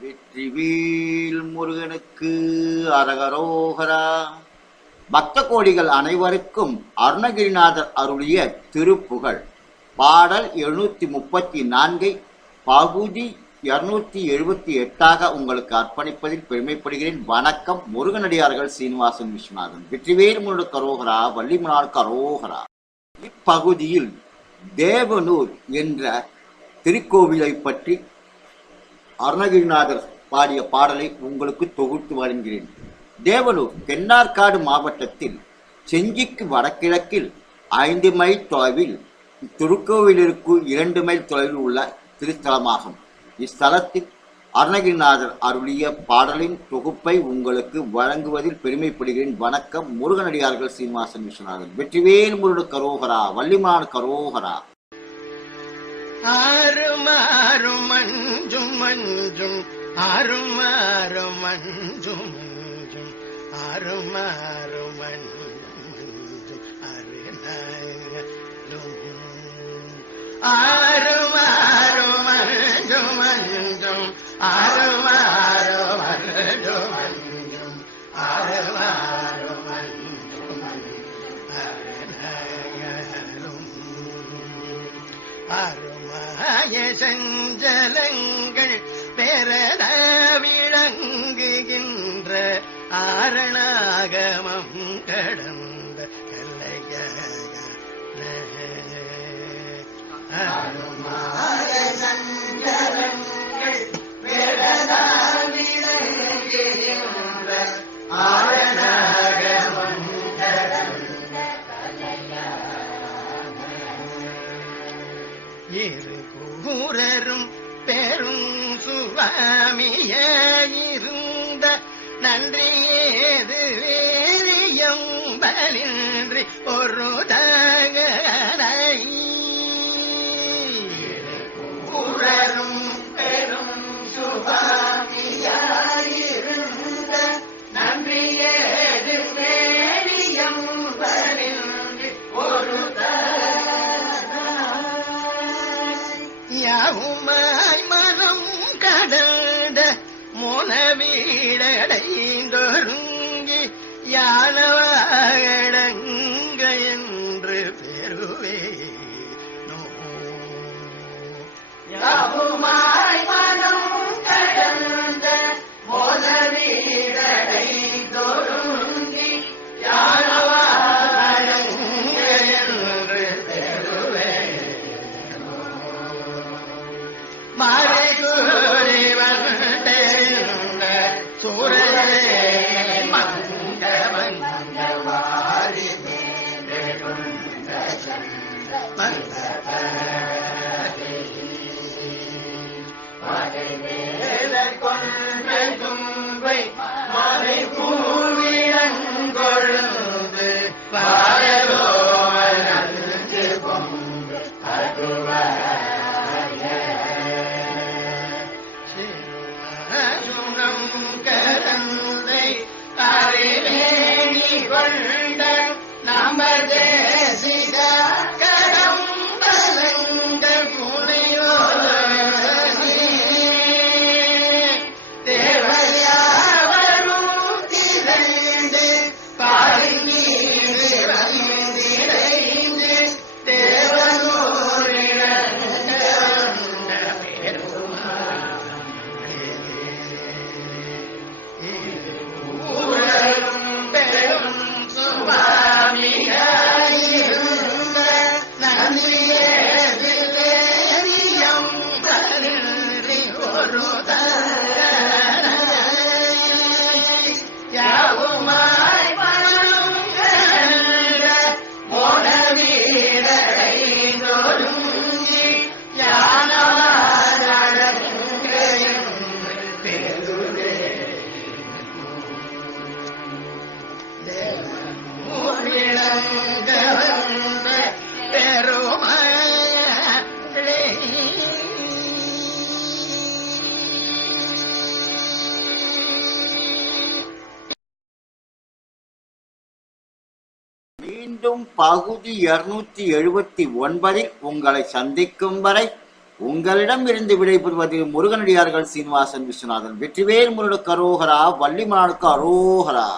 வெற்றிவேல் முருகனுக்கு அரகரோகரா. பக்த கோடிகள் அனைவருக்கும் அருணகிரிநாதர் அருளிய திருப்புகழ் பாடல் 734 பகுதி 278 உங்களுக்கு அர்ப்பணிப்பதில் பெருமைப்படுகிறேன். வணக்கம். முருகனடியார்கள் சீனிவாசன் விஸ்வநாதன். வெற்றிவேல் முருகனுக்கு அரோகரா, வள்ளிமனாருக்கு அரோகரா. இப்பகுதியில் தேவனூர் என்ற திருக்கோவிலை பற்றி அருணகிரிநாதர் பாடிய பாடலை உங்களுக்கு தொகுத்து வழங்குகிறேன். தேவனூர் தென்னார்காடு மாவட்டத்தில் செஞ்சிக்கு வடகிழக்கில் 5 மைல் தொலைவில், திருக்கோவிலிற்கு 2 மைல் தொலைவில் உள்ள திருத்தலமாகும். இஸ்தலத்தில் அருணகிரிநாதர் அருளிய பாடலின் தொகுப்பை உங்களுக்கு வழங்குவதில் பெருமைப்படுகிறேன். வணக்கம். முருகனடியார்கள் சீனிவாசன் விஸ்வநாதன். வெற்றிவேல் முருகனுக்கு அரோகரா, வள்ளிமனாருக்கு அரோகரா. ஆறுமாறும் மஞ்சும் மஞ்சும் ஆறுமாறும் மஞ்சும் மஞ்சும் ஆறுமாறும் மஞ்சும் மஞ்சும் அருணாயிரம் ஆறுமாறும் மஞ்சும் மஞ்சும் ஆறுமாறும் மஞ்சும் மஞ்சும் ஆறுமாறும் மஞ்சும் மஞ்சும் அருணாயிரம் சஞ்சலங்கள் பெறத விளங்குகின்ற ஆரணாகமம் கடந்த அருமாய சஞ்சலங்கள் பெறத விளங்குகின்ற ஆரணாகமம் கடந்த இருகூரரும் பெரும் சுவாமிய இருந்த நன்றியேது வேரியம்பலின்றி ஒரு தகனை இருகூரரும் பெரும் சுவாமிய இருந்த நன்றியேது வேரியம்பலின்றி ஒரு யாவுமாய் மனம் கடந்த மோனவீடடைந்தொருங்கி யானவாடங்க என்று பெறுவே யாவுமாய் மனம் கடந்த மோனவீடடைந்தொருங்கி யானவாடங்க என்று பெறுவே மாறி கூறி வந்த சூரே மங்க மங்க வாரி கொன்றை தும்பை மறை பூவிடங்கொழுந்து பாயலோ நஞ்சு கொண்டு அகுவாய கரந்தை அறிவேணி கொண்ட நமதேசிக கரம்பலங்கள் புனையோ தேவையாவரும் திரண்டு பாருங்கீடு வந்திடைந்து மீண்டும் பகுதி 279 உங்களை சந்திக்கும் வரை உங்களிடம் இருந்து விடைபெறுவது முருகனடியார்கள் சீனிவாசன் விஸ்வநாதன். வெற்றிவேல் முருகனுக்கு அரோகரா, வள்ளிமலானுக்கு அரோகரா.